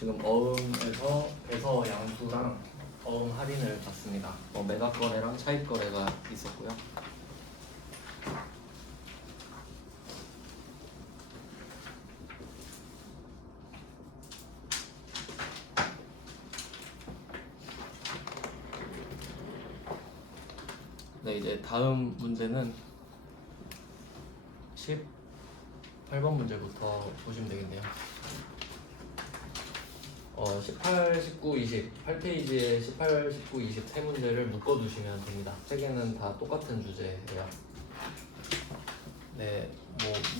지금 어음에서 배서 양수랑 어음 할인을 받습니다. 매각 거래랑 차입 거래가 있었고요. 네, 이제 다음 문제는 18번 문제부터 보시면 되겠네요. 18, 19, 20 8페이지에 18, 19, 20 세 문제를 묶어두시면 됩니다. 세 개는 다 똑같은 주제예요. 네,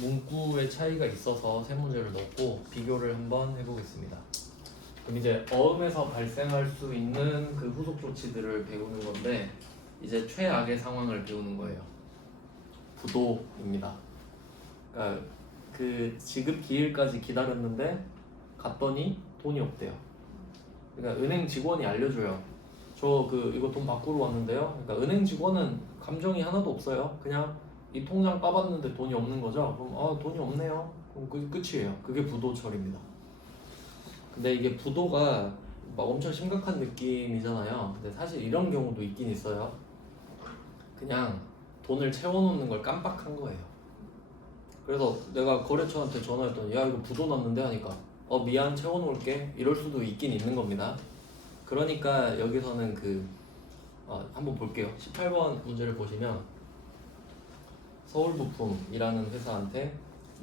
문구의 차이가 있어서 세 문제를 넣고 비교를 한번 해보겠습니다. 그럼 이제 어음에서 발생할 수 있는 그 후속 조치들을 배우는 건데 이제 최악의 상황을 배우는 거예요. 부도입니다. 그러니까 그 지급 기일까지 기다렸는데 갔더니 돈이 없대요. 그러니까 은행 직원이 알려줘요. 저 이거 돈 바꾸러 왔는데요. 그러니까 은행 직원은 감정이 하나도 없어요. 그냥 이 통장 까봤는데 돈이 없는 거죠. 그럼 돈이 없네요. 그럼 그게 끝이에요. 그게 부도 처리입니다. 근데 이게 부도가 막 엄청 심각한 느낌이잖아요. 근데 사실 이런 경우도 있긴 있어요. 그냥 돈을 채워놓는 걸 깜빡한 거예요. 그래서 내가 거래처한테 전화했더니 야 이거 부도 났는데 하니까 미안 채워놓을게 이럴 수도 있긴 있는 겁니다. 그러니까 여기서는 한번 볼게요. 18번 문제를 보시면 서울부품이라는 회사한테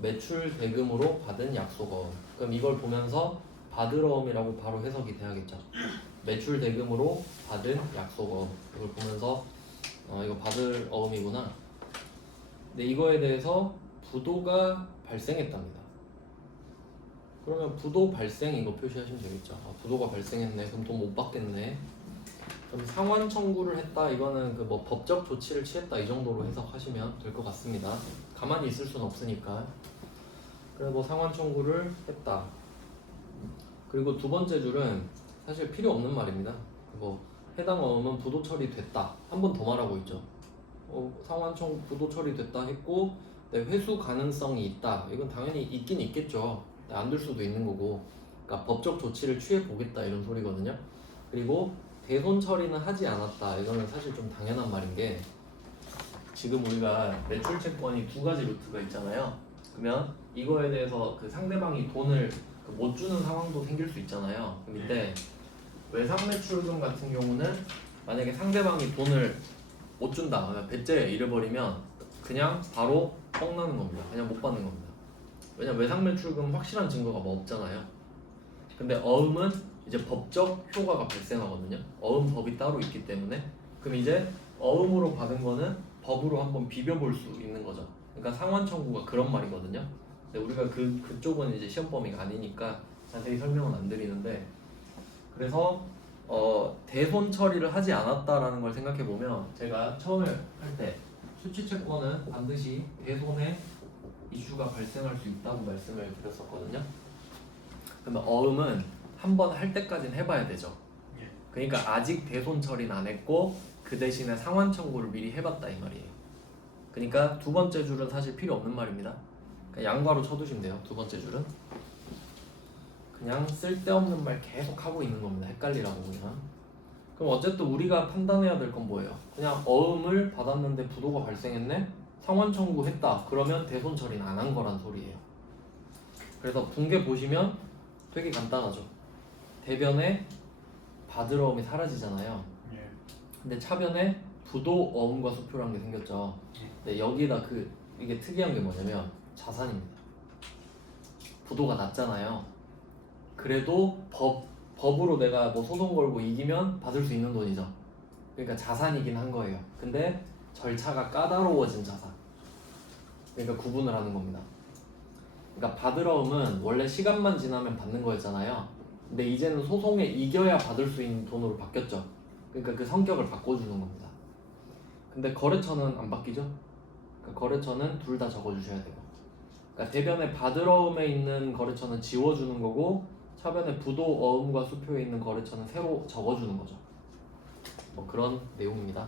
매출 대금으로 받은 약속어음. 그럼 이걸 보면서 받으러음이라고 바로 해석이 돼야겠죠. 매출 대금으로 받은 약속어음. 이걸 보면서 이거 받을 어음이구나. 근데 이거에 대해서 부도가 발생했답니다. 그러면 부도 발생 이거 표시하시면 되겠죠. 부도가 발생했네. 그럼 돈 못 받겠네. 그럼 상환 청구를 했다. 이거는 법적 조치를 취했다. 이 정도로 해석하시면 될 것 같습니다. 가만히 있을 수는 없으니까. 그래 상환 청구를 했다. 그리고 두 번째 줄은 사실 필요 없는 말입니다. 해당 어음은 부도 처리됐다. 한 번 더 말하고 있죠. 상환 청구 부도 처리됐다 했고 회수 가능성이 있다. 이건 당연히 있긴 있겠죠. 안 될 수도 있는 거고. 그러니까 법적 조치를 취해 보겠다 이런 소리거든요. 그리고 대손 처리는 하지 않았다. 이거는 사실 좀 당연한 말인 게 지금 우리가 매출 채권이 두 가지 루트가 있잖아요. 그러면 이거에 대해서 상대방이 돈을 못 주는 상황도 생길 수 있잖아요. 그럼 이때 외상 매출금 같은 경우는 만약에 상대방이 돈을 못 준다, 배째 잃어버리면 그냥 바로 뻥 나는 겁니다. 그냥 못 받는 겁니다. 왜냐면 외상 매출금 확실한 증거가 없잖아요. 근데 어음은 이제 법적 효과가 발생하거든요. 어음법이 따로 있기 때문에. 그럼 이제 어음으로 받은 거는 법으로 한번 비벼볼 수 있는 거죠. 그러니까 상환 청구가 그런 말이거든요. 근데 우리가 그쪽은 이제 시험 범위가 아니니까 자세히 설명은 안 드리는데, 그래서 대손 처리를 하지 않았다라는 걸 생각해 보면 제가 처음에 할 때 수취채권은 반드시 대손의 이슈가 발생할 수 있다고 말씀을 드렸었거든요. 그러면 어음은 한번 할 때까지는 해봐야 되죠. 그러니까 아직 대손 처리는 안 했고 그 대신에 상환 청구를 미리 해봤다 이 말이에요. 그러니까 두 번째 줄은 사실 필요 없는 말입니다. 그냥 양괄호 쳐두시면 돼요. 두 번째 줄은 그냥 쓸데없는 말 계속 하고 있는 겁니다. 헷갈리라고 그냥. 그럼 어쨌든 우리가 판단해야 될 건 뭐예요? 그냥 어음을 받았는데 부도가 발생했네? 상환 청구했다. 그러면 대손 처리는 안 한 거란 소리예요. 그래서 붕괴 보시면 되게 간단하죠. 대변에 받으러음이 사라지잖아요. 근데 차변에 부도 어음과 수표라는 게 생겼죠. 근데 여기다 이게 특이한 게 뭐냐면 자산입니다. 부도가 났잖아요. 그래도 법으로 내가 소송 걸고 이기면 받을 수 있는 돈이죠. 그러니까 자산이긴 한 거예요. 근데 절차가 까다로워진 자산. 그러니까 구분을 하는 겁니다. 그러니까 받으러움은 원래 시간만 지나면 받는 거였잖아요. 근데 이제는 소송에 이겨야 받을 수 있는 돈으로 바뀌었죠. 그러니까 그 성격을 바꿔주는 겁니다. 근데 거래처는 안 바뀌죠. 그러니까 거래처는 둘 다 적어주셔야 돼요. 그러니까 대변에 받으러움에 있는 거래처는 지워주는 거고 차변에 부도 어음과 수표에 있는 거래처는 새로 적어주는 거죠. 그런 내용입니다.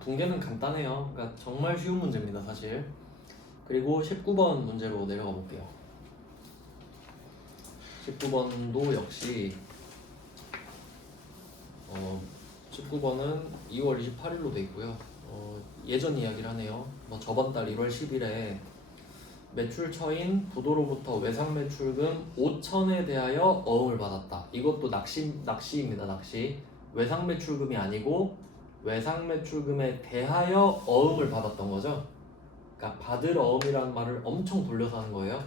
붕괴는 간단해요. 그러니까 정말 쉬운 문제입니다, 사실. 그리고 19번 문제로 내려가 볼게요. 19번도 역시 19번은 2월 28일로 돼 있고요. 예전 이야기를 하네요. 뭐 저번 달 1월 10일에 매출처인 부도로부터 외상 매출금 5천에 대하여 어음을 받았다. 이것도 낚시입니다. 낚시. 외상 매출금이 아니고 외상 매출금에 대하여 어음을 받았던 거죠. 그러니까 받을 어음이라는 말을 엄청 돌려서 하는 거예요.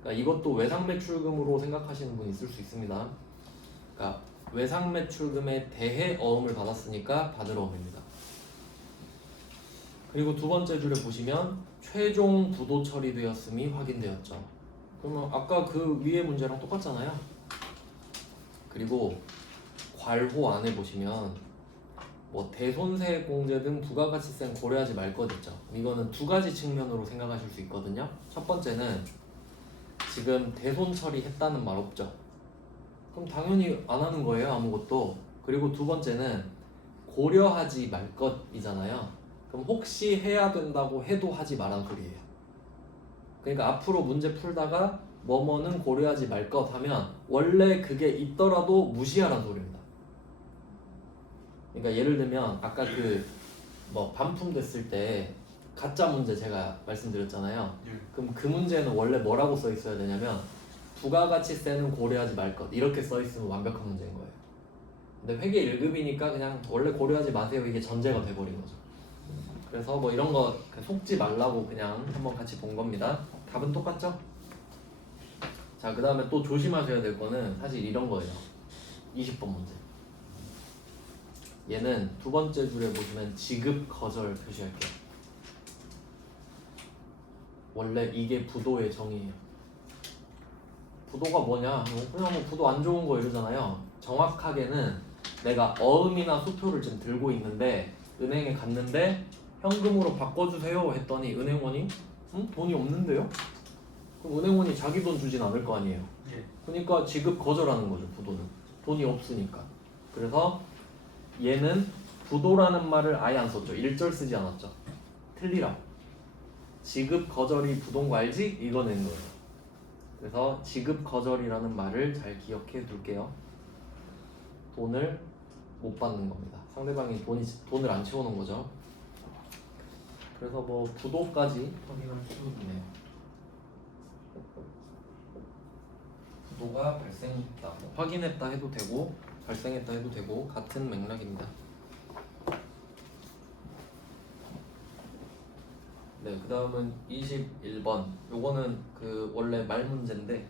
그러니까 이것도 외상 매출금으로 생각하시는 분 있을 수 있습니다. 그러니까 외상 매출금에 대해 어음을 받았으니까 받을 어음입니다. 그리고 두 번째 줄에 보시면 최종 부도 처리되었음이 확인되었죠. 그러면 아까 그 위에 문제랑 똑같잖아요. 그리고 괄호 안에 보시면 뭐 대손세액 공제 등 부가가치세는 고려하지 말 것 있죠. 이거는 두 가지 측면으로 생각하실 수 있거든요. 첫 번째는 지금 대손 처리했다는 말 없죠. 그럼 당연히 안 하는 거예요, 아무것도. 그리고 두 번째는 고려하지 말 것이잖아요. 그럼 혹시 해야 된다고 해도 하지 말란 소리예요. 그러니까 앞으로 문제 풀다가 뭐뭐는 고려하지 말 것 하면 원래 그게 있더라도 무시하란 소리입니다. 그러니까 예를 들면 아까 그 뭐 반품됐을 때 가짜 문제 제가 말씀드렸잖아요. 그럼 그 문제는 원래 뭐라고 써 있어야 되냐면 부가가치세는 고려하지 말 것 이렇게 써 있으면 완벽한 문제인 거예요. 근데 회계 1급이니까 그냥 원래 고려하지 마세요 이게 전제가 돼버린 거죠. 그래서 뭐 이런 거 속지 말라고 그냥 한번 같이 본 겁니다. 답은 똑같죠? 자, 그 다음에 또 조심하셔야 될 거는 사실 이런 거예요. 20번 문제. 얘는 두 번째 줄에 보시면 지급 거절 표시할게요. 원래 이게 부도의 정의예요. 부도가 뭐냐? 그냥 뭐 부도 안 좋은 거 이러잖아요. 정확하게는 내가 어음이나 수표를 지금 들고 있는데 은행에 갔는데 현금으로 바꿔주세요 했더니 은행원이 돈이 없는데요? 그럼 은행원이 자기 돈 주진 않을 거 아니에요. 그러니까 지급 거절하는 거죠. 부도는 돈이 없으니까. 그래서 얘는 부도라는 말을 아예 안 썼죠. 1절 쓰지 않았죠. 틀리라. 지급 거절이 부도인 거 알지? 이거 낸 거예요. 그래서 지급 거절이라는 말을 잘 기억해 둘게요. 돈을 못 받는 겁니다. 상대방이 돈을 안 채워놓은 거죠. 그래서 뭐 부도까지 확인할 수 있네요. 부도가 발생했다, 확인했다 해도 되고 발생했다 해도 되고 같은 맥락입니다. 네, 그 다음은 21번. 요거는 그 원래 말 문제인데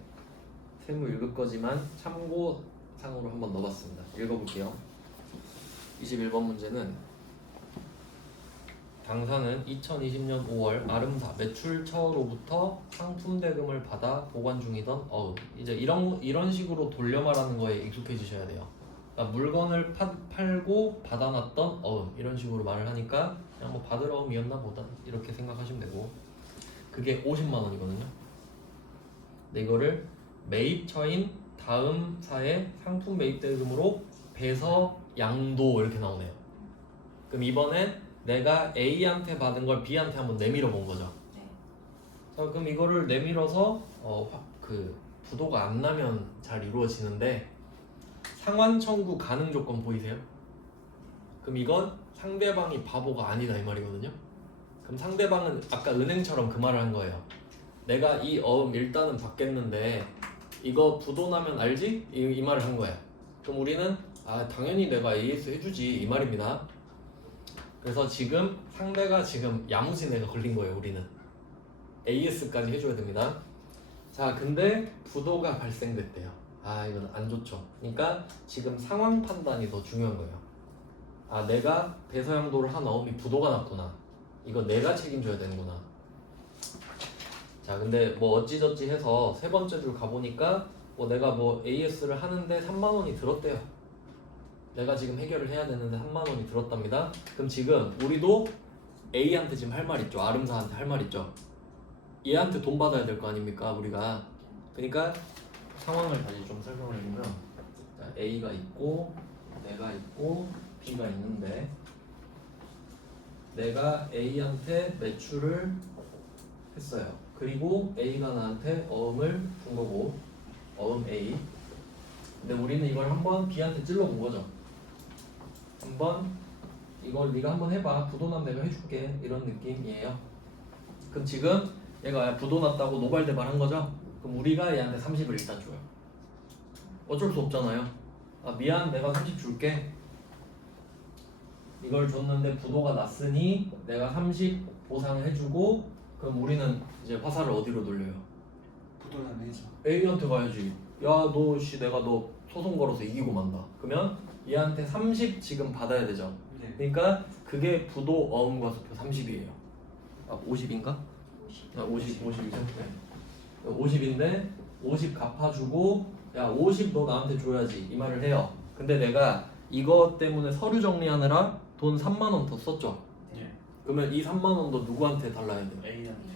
세무 1급 거지만 참고상으로 한번 넣어봤습니다. 읽어볼게요. 21번 문제는 당사는 2020년 5월 아름사 매출처로부터 상품 대금을 받아 보관 중이던 어음. 이제 이런 식으로 돌려 말하는 거에 익숙해지셔야 돼요. 그러니까 물건을 팔고 받아놨던 어음 이런 식으로 말을 하니까 그냥 뭐 받을 어음이었나 보다 이렇게 생각하시면 되고 그게 50만 원이거든요. 근데 이거를 매입처인 다음 사의 상품 매입 대금으로 배서 양도 이렇게 나오네요. 그럼 이번엔 내가 A한테 받은 걸 B한테 한번 내밀어 본 거죠. 네. 자, 그럼 이거를 내밀어서 그 부도가 안 나면 잘 이루어지는데 상환 청구 가능 조건 보이세요? 그럼 이건 상대방이 바보가 아니다 이 말이거든요. 그럼 상대방은 아까 은행처럼 그 말을 한 거예요. 내가 이 어음 일단은 받겠는데 이거 부도 나면 알지? 이 말을 한 거야. 그럼 우리는 당연히 내가 AS 해주지 이 말입니다. 그래서 지금 상대가 지금 야무지네가 걸린 거예요. 우리는 AS까지 해줘야 됩니다. 자, 근데 부도가 발생됐대요. 이건 안 좋죠. 그러니까 지금 상황 판단이 더 중요한 거예요. 내가 배서양도를 한 어음이 부도가 났구나. 이거 내가 책임져야 되는구나. 자, 근데 뭐 어찌저찌 해서 세 번째 줄 가보니까 뭐 내가 뭐 AS를 하는데 3만 원이 들었대요. 내가 지금 해결을 해야 되는데 3만 원이 들었답니다. 그럼 지금 우리도 A한테 지금 할 말 있죠. 아름사한테 할 말 있죠. 얘한테 돈 받아야 될 거 아닙니까 우리가. 그러니까 상황을 다시 좀 설명을 해보면 자, A가 있고 내가 있고 B가 있는데 내가 A한테 매출을 했어요. 그리고 A가 나한테 어음을 준 거고 어음 A. 근데 우리는 이걸 한번 B한테 찔러본 거죠. 한번 이걸 네가 한번 해봐. 부도남 내가 해줄게. 이런 느낌이에요. 그럼 지금 얘가 부도 났다고 노발대발한 거죠? 그럼 우리가 얘한테 30을 일단 줘요. 어쩔 수 없잖아요. 아 미안 내가 30 줄게. 이걸 줬는데 부도가 났으니 내가 30 보상을 해주고 그럼 우리는 이제 화살을 어디로 돌려요? 부도난 회사. A한테 가야지. 야 너 씨 내가 너 소송 걸어서 이기고 만다. 그러면 얘한테 30 지금 받아야 되죠. 네. 그러니까 그게 부도 어음과 수표 30이에요. 아 50인가? 50. 아 50, 50이죠. 네. 50인데 50 갚아주고 야 50 너 나한테 줘야지 이 말을 해요. 근데 내가 이것 때문에 서류 정리하느라 돈 3만 원 더 썼죠. 예. 그러면 이 3만 원도 누구한테 달라야 돼요? A한테.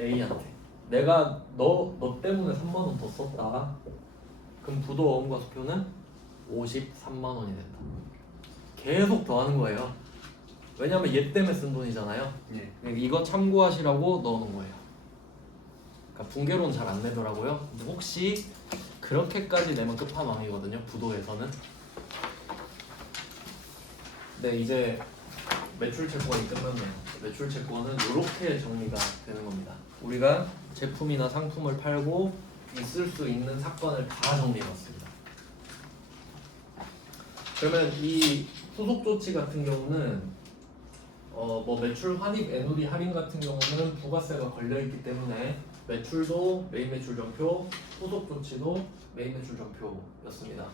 A한테. 내가 너 때문에 3만 원 더 썼다. 그럼 부도 어음과 수표는 53만 원이 된다. 계속 더하는 거예요. 왜냐면 얘 때문에 쓴 돈이잖아요. 예. 그러니까 이거 참고하시라고 넣어놓은 거예요. 그러니까 붕괴론 잘 안 내더라고요. 근데 혹시 그렇게까지 내면 끝판왕이거든요. 부도에서는. 네 이제 매출 채권이 끝났네요. 매출 채권은 이렇게 정리가 되는 겁니다. 우리가 제품이나 상품을 팔고 있을 수 있는 사건을 다 정리해봤습니다. 그러면 이 후속 조치 같은 경우는 뭐 매출 환입 애누리 할인 같은 경우는 부가세가 걸려있기 때문에 매출도 메인 매출 전표, 후속 조치도 메인 매출 전표였습니다.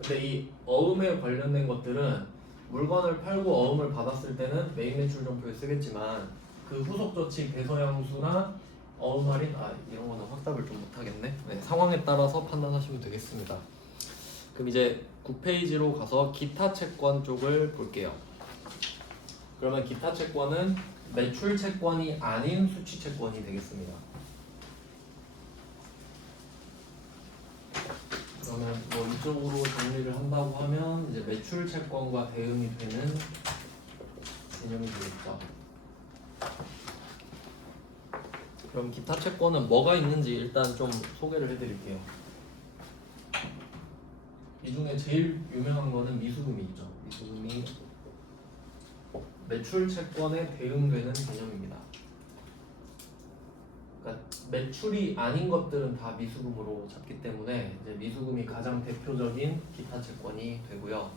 근데 이 어음에 관련된 것들은 물건을 팔고 어음을 받았을 때는 메인 매출 전표에 쓰겠지만 그 후속 조치 배서양수나 어음 할인 이런 거는 확답을 좀 못하겠네. 네, 상황에 따라서 판단하시면 되겠습니다. 그럼 이제 9페이지로 가서 기타 채권 쪽을 볼게요. 그러면 기타 채권은 매출 채권이 아닌 수취 채권이 되겠습니다. 그러면 뭐 이쪽으로 정리를 한다고 하면 이제 매출 채권과 대응이 되는 개념이 되겠죠. 그럼 기타 채권은 뭐가 있는지 일단 좀 소개를 해드릴게요. 이 중에 제일 유명한 거는 미수금이 있죠. 미수금이 매출 채권에 대응되는 개념입니다. 그러니까 매출이 아닌 것들은 다 미수금으로 잡기 때문에 이제 미수금이 가장 대표적인 기타 채권이 되고요.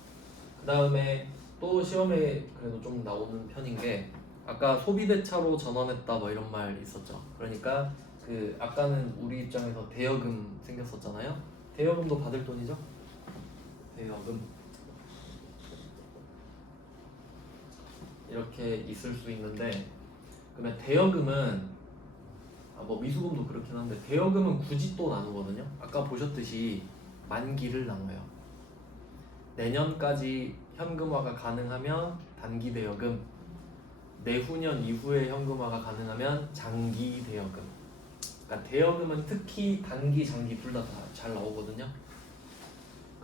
그 다음에 또 시험에 그래도 좀 나오는 편인 게 아까 소비대차로 전환했다 뭐 이런 말 있었죠. 그러니까 그 아까는 우리 입장에서 대여금 생겼었잖아요. 대여금도 받을 돈이죠. 대여금 이렇게 있을 수 있는데 그러면 대여금은 뭐 미수금도 그렇긴 한데 대여금은 굳이 또 나누거든요. 아까 보셨듯이 만기를 나눠요. 내년까지 현금화가 가능하면 단기 대여금, 내후년 이후에 현금화가 가능하면 장기 대여금. 그러니까 대여금은 특히 단기, 장기 둘 다 잘 나오거든요.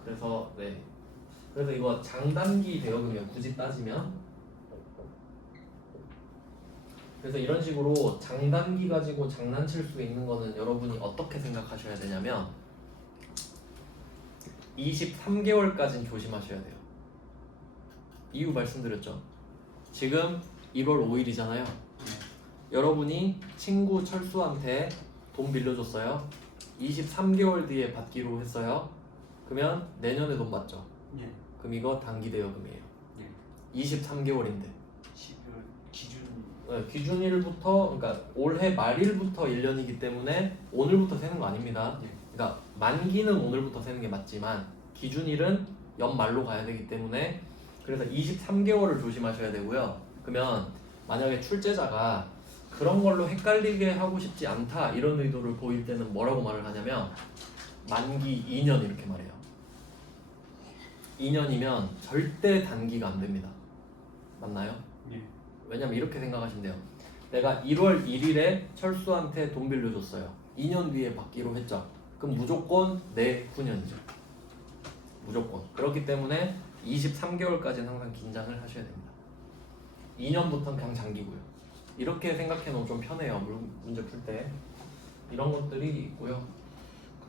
그래서 그래서 이거 장단기 대여금이요. 굳이 따지면. 그래서 이런 식으로 장단기 가지고 장난칠 수 있는 거는 여러분이 어떻게 생각하셔야 되냐면 23개월까지는 조심하셔야 돼요. 이유 말씀드렸죠. 지금 1월 5일이잖아요. 여러분이 친구 철수한테 돈 빌려줬어요. 23개월 뒤에 받기로 했어요. 그러면 내년에 돈 받죠. 예. 그럼 이거 단기 대여금이에요. 예. 23개월인데 12월 기준. 기준일부터 그러니까 올해 말일부터 1년이기 때문에 오늘부터 세는 거 아닙니다. 예. 그러니까 만기는 오늘부터 세는 게 맞지만 기준일은 연말로 가야 되기 때문에 그래서 23개월을 조심하셔야 되고요. 그러면 만약에 출제자가 그런 걸로 헷갈리게 하고 싶지 않다 이런 의도를 보일 때는 뭐라고 말을 하냐면 만기 2년 이렇게 말해요. 2년이면 절대 단기가 안 됩니다. 맞나요? 예. 왜냐면 이렇게 생각하시면 돼요. 내가 1월 1일에 철수한테 돈 빌려줬어요. 2년 뒤에 받기로 했죠. 그럼 무조건 내후년이죠. 무조건. 그렇기 때문에 23개월까지는 항상 긴장을 하셔야 됩니다. 2년부터는 그냥 장기고요. 이렇게 생각해 놓으면 좀 편해요. 문제 풀 때. 이런 것들이 있고요.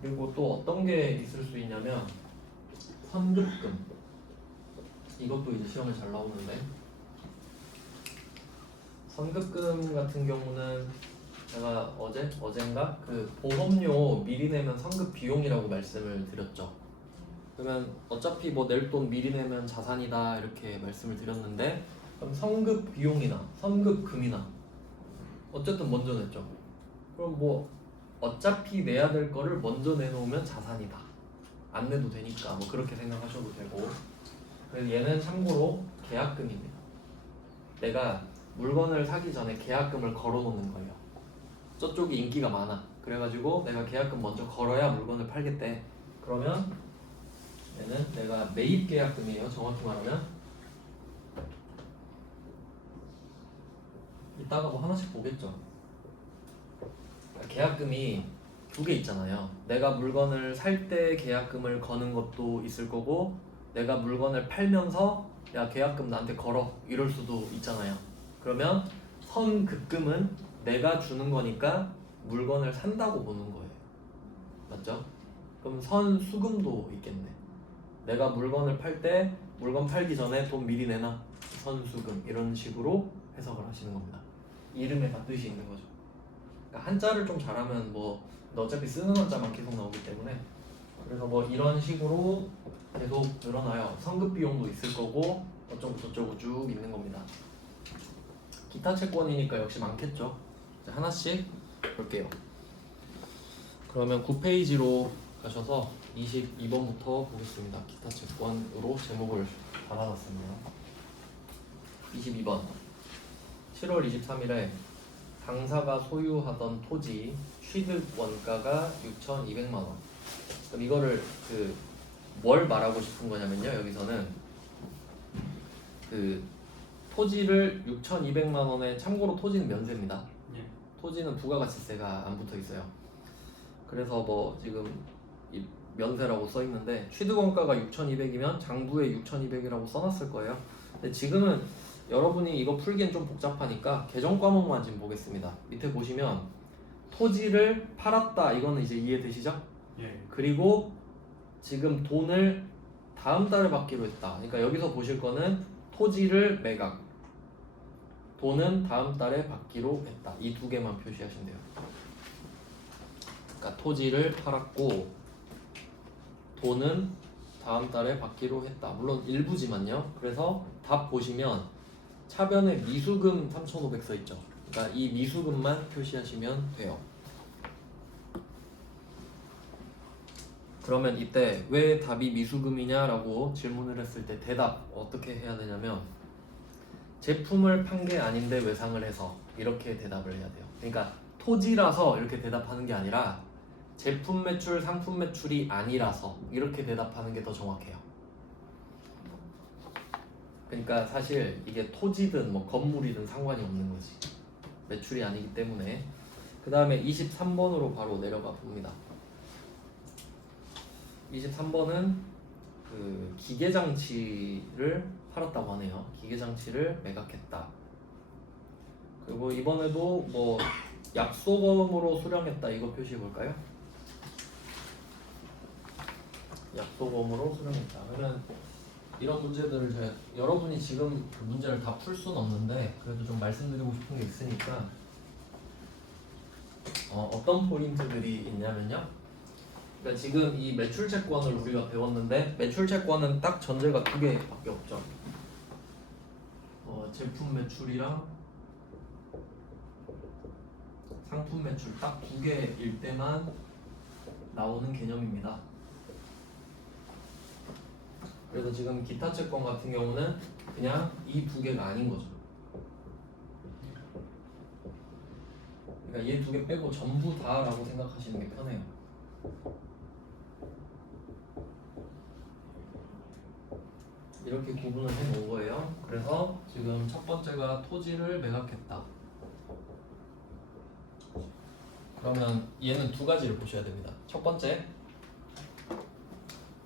그리고 또 어떤 게 있을 수 있냐면 선급금. 이것도 이제 시험에 잘 나오는데 선급금 같은 경우는 제가 어젠가 그 보험료 미리 내면 선급 비용이라고 말씀을 드렸죠. 그러면 어차피 뭐 낼 돈 미리 내면 자산이다 이렇게 말씀을 드렸는데 그럼 선급 비용이나 선급금이나 어쨌든 먼저 냈죠. 그럼 뭐 어차피 내야 될 거를 먼저 내놓으면 자산이다. 안 내도 되니까 뭐 그렇게 생각하셔도 되고. 그래서 얘는 참고로 계약금입니다. 내가 물건을 사기 전에 계약금을 걸어놓는 거예요. 저쪽이 인기가 많아. 그래가지고 내가 계약금 먼저 걸어야 물건을 팔겠대. 그러면 얘는 내가 매입 계약금이에요. 정확히 말하면 이따가 뭐 하나씩 보겠죠. 계약금이 두 개 있잖아요. 내가 물건을 살 때 계약금을 거는 것도 있을 거고 내가 물건을 팔면서 야 계약금 나한테 걸어 이럴 수도 있잖아요. 그러면 선급금은 내가 주는 거니까 물건을 산다고 보는 거예요. 맞죠? 그럼 선수금도 있겠네. 내가 물건을 팔 때 물건 팔기 전에 돈 미리 내놔. 선수금 이런 식으로 해석을 하시는 겁니다. 이름에 다 뜻이 있는 거죠. 그러니까 한자를 좀 잘하면 뭐 어차피 쓰는 한자만 계속 나오기 때문에 그래서 뭐 이런 식으로 계속 늘어나요. 선급 비용도 있을 거고 어쩌고 저쩌고 쭉 있는 겁니다. 기타 채권이니까 역시 많겠죠. 이제 하나씩 볼게요. 그러면 9페이지로 가셔서 22번부터 보겠습니다. 기타 채권으로 제목을 달아놨습니다. 22번 7월 23일에 당사가 소유하던 토지 취득 원가가 6,200만 원. 그럼 이거를 뭘 말하고 싶은 거냐면요. 여기서는 토지를 6,200만 원에 참고로 토지는 면세입니다. 예. 토지는 부가가치세가 안 붙어 있어요. 그래서 뭐 지금 이 면세라고 써 있는데 취득 원가가 6,200이면 장부에 6,200이라고 써놨을 거예요. 근데 지금은 여러분이 이거 풀기엔 좀 복잡하니까 개정 과목만 지금 보겠습니다. 밑에 보시면 토지를 팔았다 이거는 이제 이해되시죠? 예. 그리고 지금 돈을 다음 달에 받기로 했다. 그러니까 여기서 보실 거는 토지를 매각, 돈은 다음 달에 받기로 했다. 이 두 개만 표시하시면 돼요. 그러니까 토지를 팔았고 돈은 다음 달에 받기로 했다. 물론 일부지만요. 그래서 답 보시면 차변에 미수금 3,500 써 있죠. 그러니까 이 미수금만 표시하시면 돼요. 그러면 이때 왜 답이 미수금이냐라고 질문을 했을 때 대답 어떻게 해야 되냐면 제품을 판 게 아닌데 외상을 해서 이렇게 대답을 해야 돼요. 그러니까 토지라서 이렇게 대답하는 게 아니라 제품 매출, 상품 매출이 아니라서 이렇게 대답하는 게 더 정확해요. 그러니까 사실 이게 토지든 뭐 건물이든 상관이 없는 거지. 매출이 아니기 때문에. 그 다음에 23번으로 바로 내려가 봅니다. 23번은 기계장치를 팔았다고 하네요. 기계장치를 매각했다. 그리고 이번에도 뭐 약소금으로 수령했다 이거 표시해 볼까요? 약소금으로 수령했다. 그러면 이런 문제들을 제가 여러분이 지금 그 문제를 다 풀 수는 없는데 그래도 좀 말씀드리고 싶은 게 있으니까 어떤 포인트들이 있냐면요. 그러니까 지금 이 매출채권을 우리가 배웠는데 매출채권은 딱 전제가 두 개밖에 없죠. 제품 매출이랑 상품 매출 딱 두 개일 때만 나오는 개념입니다. 그래서 지금 기타 채권 같은 경우는 그냥 이 두 개가 아닌 거죠. 그러니까 얘 두 개 빼고 전부 다라고 생각하시는 게 편해요. 이렇게 구분을 해 놓은 거예요. 그래서 지금 첫 번째가 토지를 매각했다. 그러면 얘는 두 가지를 보셔야 됩니다. 첫 번째,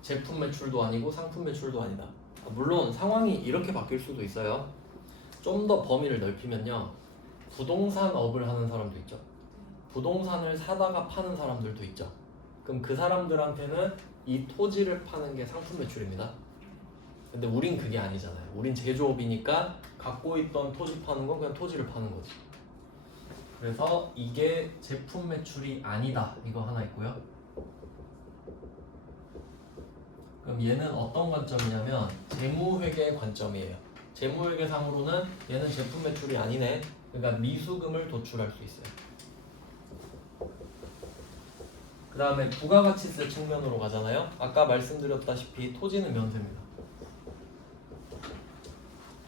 제품 매출도 아니고 상품 매출도 아니다. 물론 상황이 이렇게 바뀔 수도 있어요. 좀 더 범위를 넓히면요. 부동산 업을 하는 사람도 있죠. 부동산을 사다가 파는 사람들도 있죠. 그럼 그 사람들한테는 이 토지를 파는 게 상품 매출입니다. 근데 우린 그게 아니잖아요. 우린 제조업이니까 갖고 있던 토지 파는 건 그냥 토지를 파는 거지. 그래서 이게 제품 매출이 아니다. 이거 하나 있고요. 그럼 얘는 어떤 관점이냐면 재무회계 관점이에요. 재무회계상으로는 얘는 제품 매출이 아니네. 그러니까 미수금을 도출할 수 있어요. 그 다음에 부가가치세 측면으로 가잖아요. 아까 말씀드렸다시피 토지는 면세입니다.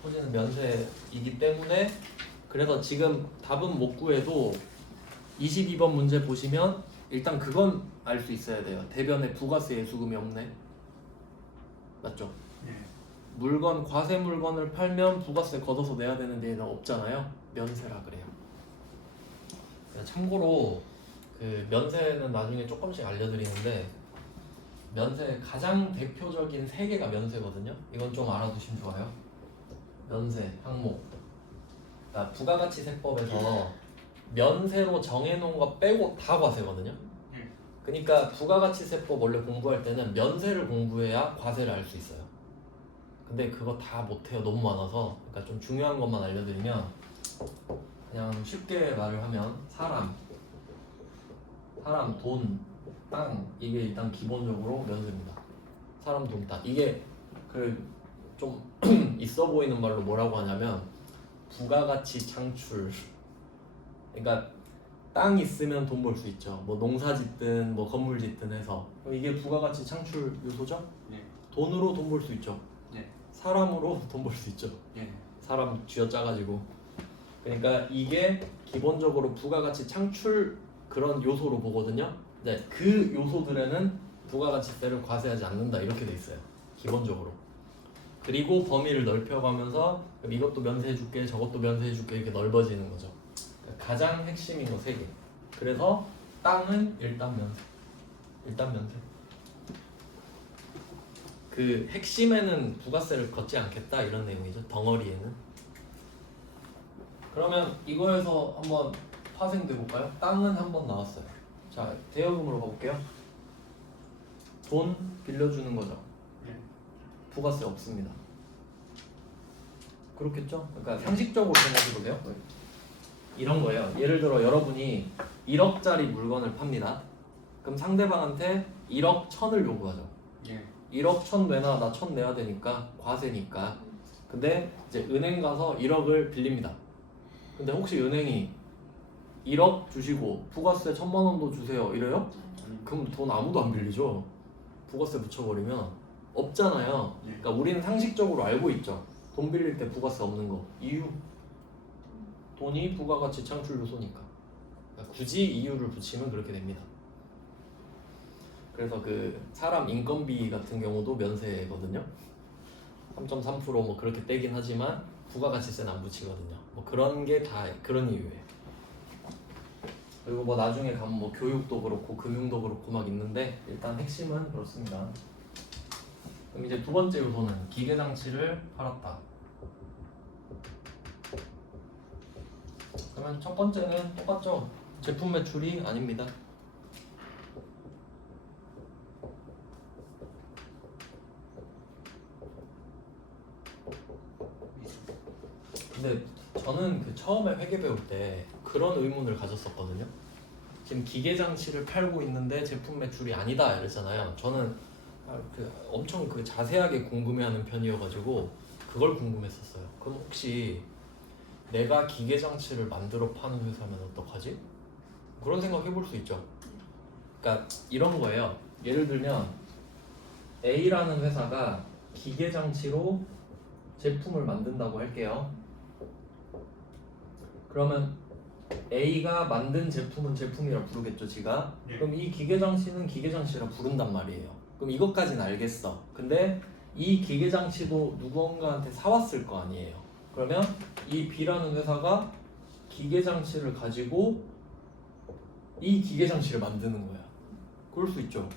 토지는 면세이기 때문에 그래서 지금 답은 못 구해도 22번 문제 보시면 일단 그건 알 수 있어야 돼요. 대변에 부가세 예수금이 없네. 맞죠? 네. 물건 과세 물건을 팔면 부가세 걷어서 내야 되는데 얘는 없잖아요. 면세라 그래요. 참고로 그 면세는 나중에 조금씩 알려드리는데 면세 가장 대표적인 세 개가 면세거든요. 이건 좀 알아두시면 좋아요. 면세 항목. 그러니까 부가가치세법에서 면세로 정해놓은 거 빼고 다 과세거든요. 그러니까 부가가치세법 원래 공부할 때는 면세를 공부해야 과세를 알 수 있어요. 근데 그거 다 못해요. 너무 많아서. 그러니까 좀 중요한 것만 알려드리면 그냥 쉽게 말을 하면 사람, 돈, 땅 이게 일단 기본적으로 면세입니다. 사람, 돈, 땅 이게 그 좀 있어 보이는 말로 뭐라고 하냐면 부가가치 창출. 그러니까 땅 있으면 돈 벌 수 있죠. 뭐 농사 짓든 뭐 건물 짓든 해서 그럼 이게 부가가치 창출 요소죠? 네. 돈으로 돈 벌 수 있죠. 네. 사람으로 돈 벌 수 있죠. 네. 사람 쥐어짜가지고. 그러니까 이게 기본적으로 부가가치 창출 그런 요소로 보거든요. 네, 그 요소들에는 부가가치세를 과세하지 않는다 이렇게 돼 있어요. 기본적으로. 그리고 범위를 넓혀가면서 그럼 이것도 면세해줄게, 저것도 면세해줄게 이렇게 넓어지는 거죠. 가장 핵심인 거 3개. 그래서 땅은 일단 면세. 그 핵심에는 부가세를 걷지 않겠다 이런 내용이죠. 덩어리에는. 그러면 이거에서 한번 파생돼 볼까요? 땅은 한번 나왔어요. 자, 대여금으로 가볼게요. 돈 빌려주는 거죠. 네. 부가세 없습니다. 그렇겠죠? 그러니까 상식적으로 생각해 보세요. 이런 거예요. 예를 들어 여러분이 1억짜리 물건을 팝니다. 그럼 상대방한테 1억 1000을 요구하죠. 예. 1억 1000 내놔. 나 1000 내야 되니까 과세니까. 근데 이제 은행 가서 1억을 빌립니다. 근데 혹시 은행이 1억 주시고 부가세 1000만 원도 주세요 이래요? 그럼 돈 아무도 안 빌리죠. 부가세 붙여버리면 없잖아요. 그러니까 우리는 상식적으로 알고 있죠. 돈 빌릴 때 부가세 없는 거. 이유. 돈이 부가가치 창출 요소니까. 그러니까 굳이 이유를 붙이면 그렇게 됩니다. 그래서 그 사람 인건비 같은 경우도 면세거든요. 3.3% 뭐 그렇게 떼긴 하지만 부가가치세는 안 붙이거든요. 뭐 그런 게 다 그런 이유예요. 그리고 뭐 나중에 가면 뭐 교육도 그렇고 금융도 그렇고 막 있는데 일단 핵심은 그렇습니다. 그럼 이제 두 번째 요소는 기계장치를 팔았다. 그러면 첫 번째는 똑같죠? 제품 매출이 아닙니다. 근데 저는 그 처음에 회계 배울 때 그런 의문을 가졌었거든요. 지금 기계장치를 팔고 있는데 제품 매출이 아니다 이랬잖아요. 저는 엄청 그 자세하게 궁금해하는 편이어가지고 그걸 궁금했었어요. 그럼 혹시 내가 기계장치를 만들어 파는 회사면 어떡하지? 그런 생각 해볼 수 있죠. 그러니까 이런 거예요. 예를 들면 A라는 회사가 기계장치로 제품을 만든다고 할게요. 그러면 A가 만든 제품은 제품이라 부르겠죠, 지가. 네. 그럼 이 기계장치는 기계장치라 부른단 말이에요. 그럼 이것까지는 알겠어. 근데 이 기계장치도 누군가한테 사왔을 거 아니에요. 그러면 이 B라는 회사가 기계장치를 가지고 이 기계장치를 만드는 거야. 그럴 수 있죠.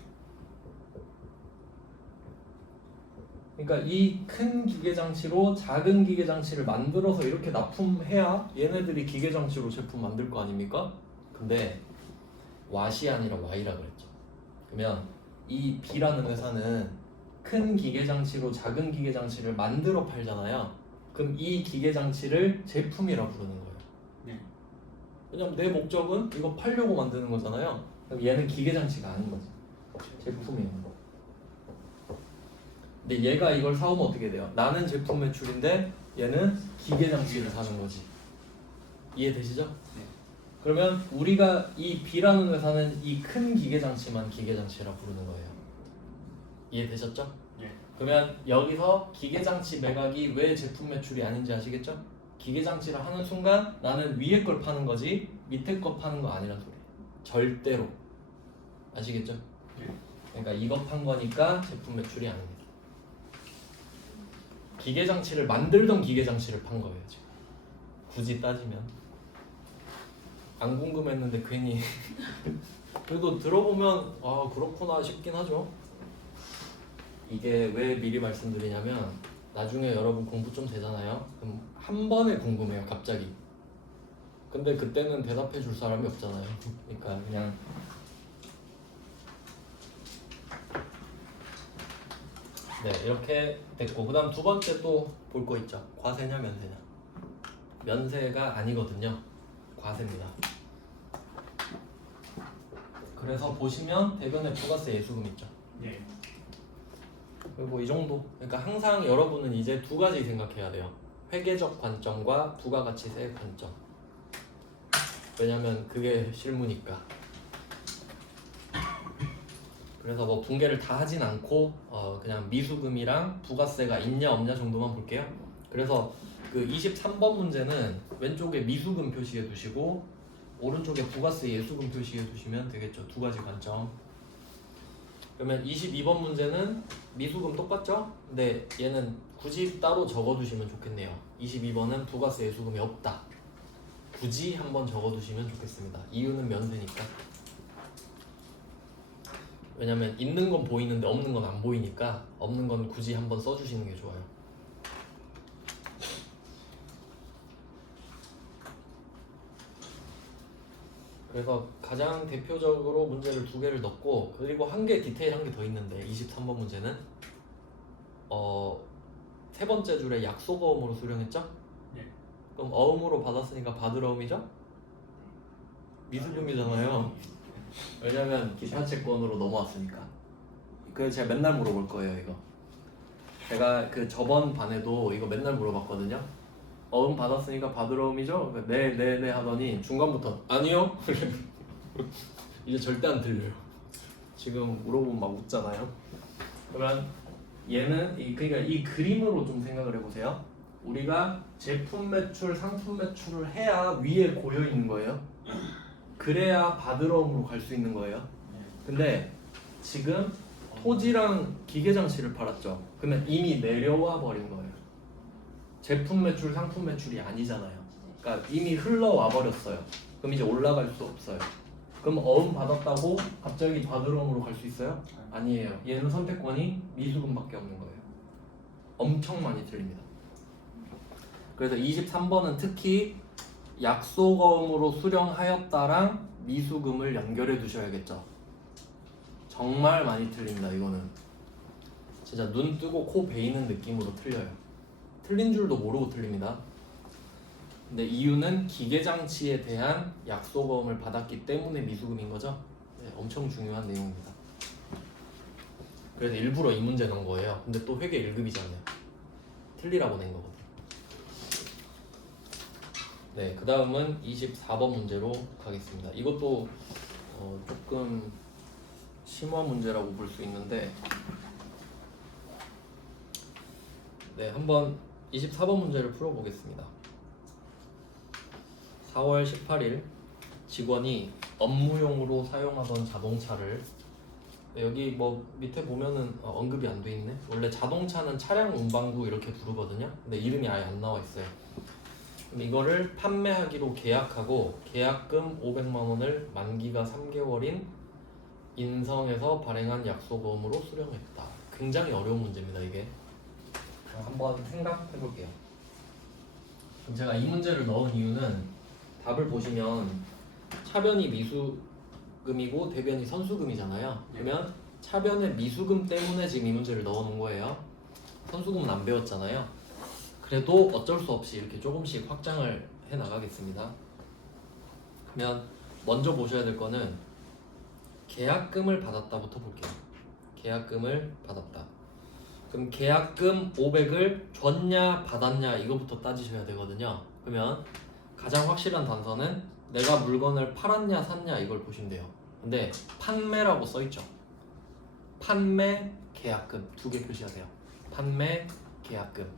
그러니까 이 큰 기계장치로 작은 기계장치를 만들어서 이렇게 납품해야 얘네들이 기계장치로 제품 만들 거 아닙니까? 근데 왓이 아니라 Y라 그랬죠. 그러면 이 B라는 회사는 큰 기계장치로 작은 기계장치를 만들어 팔잖아요. 그럼 이 기계장치를 제품이라 부르는 거예요. 네. 왜냐면 내 목적은 이거 팔려고 만드는 거잖아요. 그럼 얘는 기계장치가 아닌 거지. 제품이에요. 근데 얘가 이걸 사오면 어떻게 돼요? 나는 제품 매출인데 얘는 기계장치를 사는 거지. 이해되시죠? 네. 그러면 우리가 이 B라는 회사는 이 큰 기계장치만 기계장치라 부르는 거예요. 이해되셨죠? 네. 그러면 여기서 기계장치 매각이 왜 제품 매출이 아닌지 아시겠죠? 기계장치를 하는 순간 나는 위에 걸 파는 거지 밑에 거 파는 거 아니란 소리예요. 절대로. 아시겠죠? 네. 그러니까 이거 판 거니까 제품 매출이 아닙니다. 기계장치를 만들던 기계장치를 판 거예요 지금. 굳이 따지면 안 궁금했는데 괜히 그래도 들어보면 아 그렇구나 싶긴 하죠. 이게 왜 미리 말씀드리냐면 나중에 여러분 공부 좀 되잖아요. 그럼 한 번에 궁금해요 갑자기. 근데 그때는 대답해 줄 사람이 없잖아요. 그러니까 그냥 네 이렇게 됐고, 그 다음 두 번째 또 볼 거 있죠. 과세냐 면세냐. 면세가 아니거든요. 과세입니다. 그래서 보시면 대변에 부가세 예수금 있죠. 네. 그리고 이 정도. 그러니까 항상 여러분은 이제 두 가지 생각해야 돼요. 회계적 관점과 부가가치세 관점. 왜냐면 그게 실무니까. 그래서 뭐 분개를 다 하진 않고 그냥 미수금이랑 부가세가 있냐 없냐 정도만 볼게요. 그래서 그 23번 문제는 왼쪽에 미수금 표시해 두시고 오른쪽에 부가세 예수금 표시해 두시면 되겠죠. 두 가지 관점. 그러면 22번 문제는 미수금 똑같죠? 근데 얘는 굳이 따로 적어 두시면 좋겠네요. 22번은 부가세 예수금이 없다. 굳이 한번 적어 두시면 좋겠습니다. 이유는 면세니까. 왜냐면 있는 건 보이는데 없는 건 안 보이니까 없는 건 굳이 한번 써주시는 게 좋아요. 그래서 가장 대표적으로 문제를 두 개를 넣고, 그리고 한 개 디테일한 게 더 있는데 23번 문제는 세 번째 줄에 약속어음으로 수령했죠? 네. 그럼 어음으로 받았으니까 받으러음이죠? 미수금이잖아요. 왜냐면 기타 채권으로 넘어왔으니까. 그래서 제가 맨날 물어볼 거예요 이거. 제가 그 저번 반에도 이거 맨날 물어봤거든요. 어음 받았으니까 받으러음이죠? 네 하더니 중간부터 아니요? 이제 절대 안 들려요. 지금 물어보면 막 웃잖아요. 그러면 얘는 그러니까 이 그림으로 좀 생각을 해보세요. 우리가 제품 매출, 상품 매출을 해야 위에 고여 있는 거예요. 그래야 받으러움으로 갈 수 있는 거예요. 근데 지금 토지랑 기계장치를 팔았죠. 그러면 이미 내려와 버린 거예요. 제품 매출, 상품 매출이 아니잖아요. 그러니까 이미 흘러와 버렸어요. 그럼 이제 올라갈 수 없어요. 그럼 어음 받았다고 갑자기 받으러움으로 갈 수 있어요? 아니에요. 얘는 선택권이 미수금밖에 없는 거예요. 엄청 많이 틀립니다. 그래서 23번은 특히 약속어음으로 수령하였다랑 미수금을 연결해 두셔야겠죠. 정말 많이 틀립니다. 이거는 진짜 눈 뜨고 코 베이는 느낌으로 틀려요. 틀린 줄도 모르고 틀립니다. 근데 이유는 기계장치에 대한 약속어음을 받았기 때문에 미수금인 거죠. 네, 엄청 중요한 내용입니다. 그래서 일부러 이 문제 넣은 거예요. 근데 또 회계 1급이잖아요. 틀리라고 낸 거거든요. 네, 그 다음은 24번 문제로 가겠습니다. 이것도 조금 심화 문제라고 볼 수 있는데, 네, 한번 24번 문제를 풀어보겠습니다. 4월 18일 직원이 업무용으로 사용하던 자동차를, 여기 뭐 밑에 보면은 언급이 안 돼 있네. 원래 자동차는 차량 운반구 이렇게 부르거든요. 근데 이름이 아예 안 나와 있어요. 그럼 이거를 판매하기로 계약하고 계약금 500만 원을 만기가 3개월인 인성에서 발행한 약속어음으로 수령했다. 굉장히 어려운 문제입니다 이게. 한번 생각해 볼게요. 그럼 제가 이 문제를 넣은 이유는 답을 보시면 차변이 미수금 미수금이고 대변이 선수금이잖아요. 네. 그러면 차변의 미수금 때문에 지금 이 문제를 넣어놓은 거예요. 선수금은 안 배웠잖아요. 그래도 어쩔 수 없이 이렇게 조금씩 확장을 해 나가겠습니다. 그러면 먼저 보셔야 될 거는 계약금을 받았다부터 볼게요. 계약금을 받았다. 그럼 계약금 500을 줬냐 받았냐 이거부터 따지셔야 되거든요. 그러면 가장 확실한 단서는 내가 물건을 팔았냐 샀냐 이걸 보시면 돼요. 근데 판매라고 써있죠. 판매 계약금 두 개 표시하세요. 판매 계약금.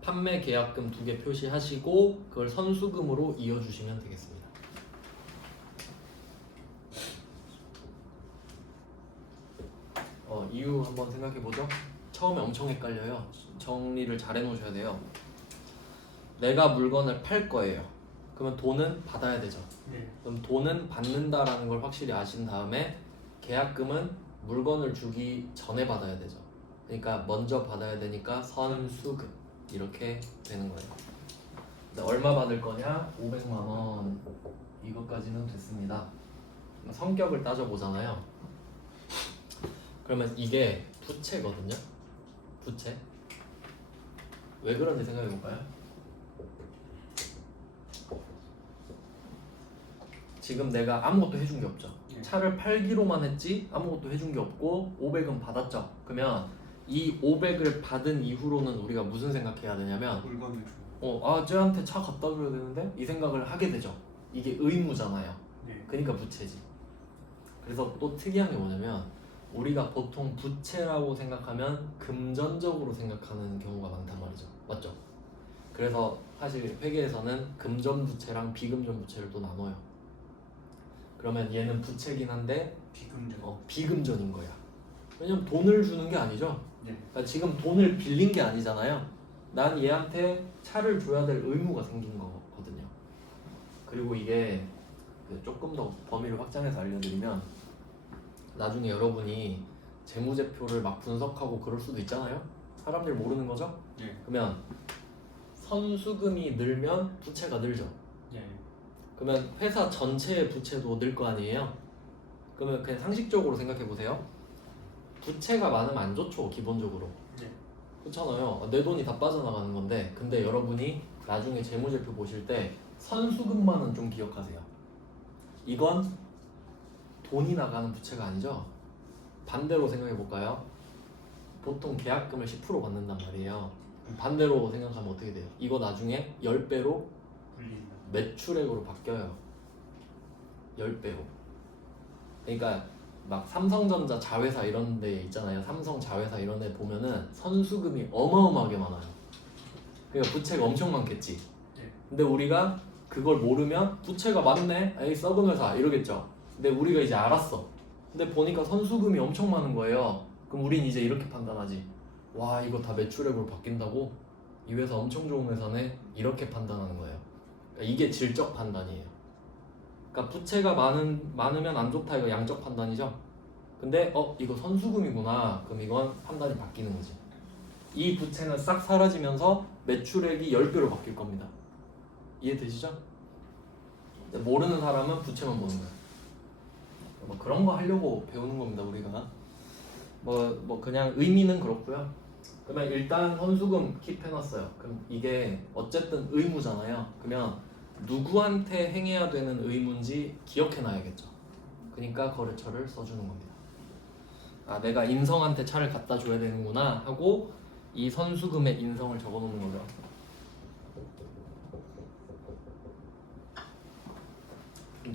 판매 계약금 두 개 표시하시고 그걸 선수금으로 이어주시면 되겠습니다. 이유 한번 생각해보죠. 처음에 엄청 헷갈려요. 정리를 잘 해놓으셔야 돼요. 내가 물건을 팔 거예요. 그러면 돈은 받아야 되죠. 네. 그럼 돈은 받는다라는 걸 확실히 아신 다음에 계약금은 물건을 주기 전에 받아야 되죠. 그러니까 먼저 받아야 되니까 선수금 이렇게 되는 거예요. 근데 얼마 받을 거냐? 500만 원. 이것까지는 됐습니다. 성격을 따져보잖아요. 그러면 이게 부채거든요. 부채. 왜 그런지 생각해 볼까요? 지금 내가 아무것도 해준 게 없죠. 네. 차를 팔기로만 했지 아무것도 해준 게 없고 500은 받았죠. 그러면 이 500을 받은 이후로는 우리가 무슨 생각해야 되냐면 물건을 주고. 쟤한테 차 갖다 줘야 되는데 이 생각을 하게 되죠. 이게 의무잖아요. 네. 그러니까 부채지. 그래서 또 특이한 게 뭐냐면 우리가 보통 부채라고 생각하면 금전적으로 생각하는 경우가 많단 말이죠. 맞죠? 그래서 사실 회계에서는 금전 부채랑 비금전 부채를 또 나눠요. 그러면 얘는 부채긴 한데 비금전. 비금전인 거야. 왜냐면 돈을 주는 게 아니죠. 네. 그러니까 지금 돈을 빌린 게 아니잖아요. 난 얘한테 차를 줘야 될 의무가 생긴 거거든요. 그리고 이게 조금 더 범위를 확장해서 알려드리면 나중에 여러분이 재무제표를 막 분석하고 그럴 수도 있잖아요. 사람들 모르는 거죠? 네. 그러면 선수금이 늘면 부채가 늘죠. 네. 그러면 회사 전체의 부채도 늘 거 아니에요? 그러면 그냥 상식적으로 생각해 보세요. 부채가 많으면 안 좋죠, 기본적으로. 네. 그렇잖아요. 내 돈이 다 빠져나가는 건데. 근데 여러분이 나중에 재무제표 보실 때 선수금만은 좀 기억하세요. 이건 돈이 나가는 부채가 아니죠. 반대로 생각해 볼까요? 보통 계약금을 10% 받는단 말이에요. 반대로 생각하면 어떻게 돼요? 이거 나중에 10배로 불린다. 매출액으로 바뀌어요. 10배로. 그러니까 막 삼성전자 자회사 이런 데 있잖아요. 삼성 자회사 이런 데 보면은 선수금이 어마어마하게 많아요. 그러니까 부채가 엄청 많겠지. 네. 근데 우리가 그걸 모르면 부채가 많네? 에이 썩은 회사 이러겠죠. 근데 우리가 이제 알았어. 근데 보니까 선수금이 엄청 많은 거예요. 그럼 우린 이제 이렇게 판단하지. 와 이거 다 매출액으로 바뀐다고? 이 회사 엄청 좋은 회사네? 이렇게 판단하는 거예요. 그러니까 이게 질적 판단이에요. 그러니까 부채가 많으면 안 좋다 이거 양적 판단이죠. 근데 이거 선수금이구나. 그럼 이건 판단이 바뀌는 거지. 이 부채는 싹 사라지면서 매출액이 10배로 바뀔 겁니다. 이해되시죠? 모르는 사람은 부채만 보는 거예요. 뭐 그런 거 하려고 배우는 겁니다 우리가. 뭐 그냥 의미는 그렇고요. 그러면 일단 선수금 킵해놨어요. 그럼 이게 어쨌든 의무잖아요. 그러면 누구한테 행해야 되는 의무인지 기억해놔야겠죠. 그러니까 거래처를 써주는 겁니다. 내가 인성한테 차를 갖다 줘야 되는구나 하고 이 선수금의 인성을 적어놓는 거죠.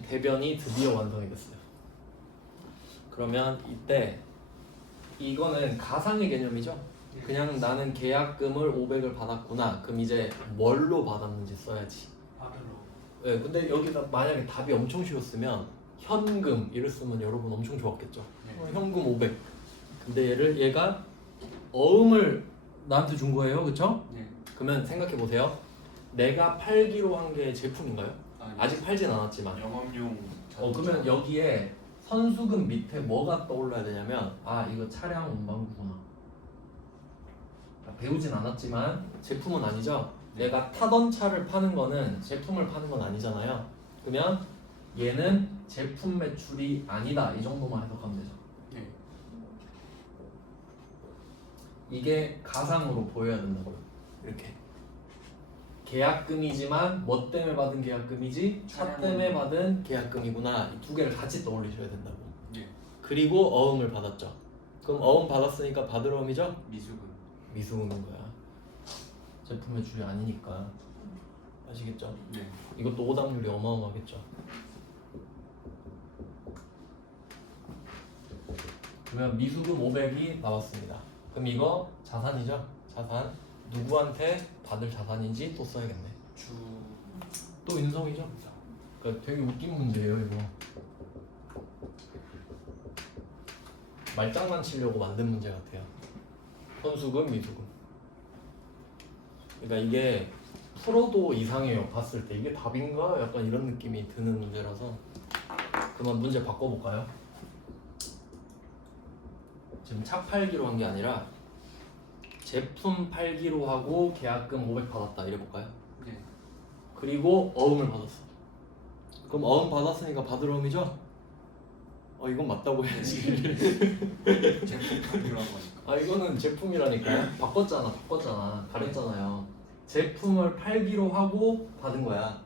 대변이 드디어 완성이 됐어요. 그러면 이때 이거는 가상의 개념이죠. 그냥 나는 계약금을 500을 받았구나. 그럼 이제 뭘로 받았는지 써야지. 받으러. 네, 근데 여기다 만약에 답이 엄청 쉬웠으면 현금 이랬으면 여러분 엄청 좋았겠죠. 네. 현금 500. 근데 얘가 어음을 나한테 준 거예요, 그쵸? 네. 그러면 생각해 보세요. 내가 팔기로 한 게 제품인가요? 아직 팔진 않았지만. 영업용. 그러면 여기에 선수금 밑에 뭐가 떠올라야 되냐면 이거 차량 운반구구나. 배우진 않았지만 제품은 아니죠. 내가 타던 차를 파는 거는 제품을 파는 건 아니잖아요. 그러면 얘는 제품 매출이 아니다 이 정도만 해석하면 되죠. 네. 이게 가상으로 보여야 된다고요. 이렇게 계약금이지만 뭐 때문에 받은 계약금이지? 차 때문에 받은 계약금이구나. 이 두 개를 같이 떠올리셔야 된다고. 네. 그리고 어음을 받았죠. 그럼 어음 받았으니까 받을 어음이죠? 미수금. 미수금인 거야. 제품 매출이 아니니까. 아시겠죠? 네. 이것도 오답률이 어마어마하겠죠. 그러면 미수금 500이 나왔습니다. 그럼 이거 자산이죠? 자산. 누구한테 받을 자산인지 또 써야겠네. 주. 또 인성이죠? 그러니까 되게 웃긴 문제예요 이거. 말장난 치려고 만든 문제 같아요. 선수금, 미수금. 그러니까 이게 풀어도 이상해요. 봤을 때 이게 답인가? 약간 이런 느낌이 드는 문제라서 그만 문제 바꿔볼까요? 지금 차 팔기로 한 게 아니라 제품 팔기로 하고 계약금 500 받았다 이래볼까요? 네. 그리고 어음을 받았어. 그럼 어음 받았으니까 받을 어음이죠? 이건 맞다고 해야지. 제품 팔기로 한 거니까. 이거는 제품이라니까요. 바꿨잖아. 가렸잖아요. 제품을 팔기로 하고 받은 거야.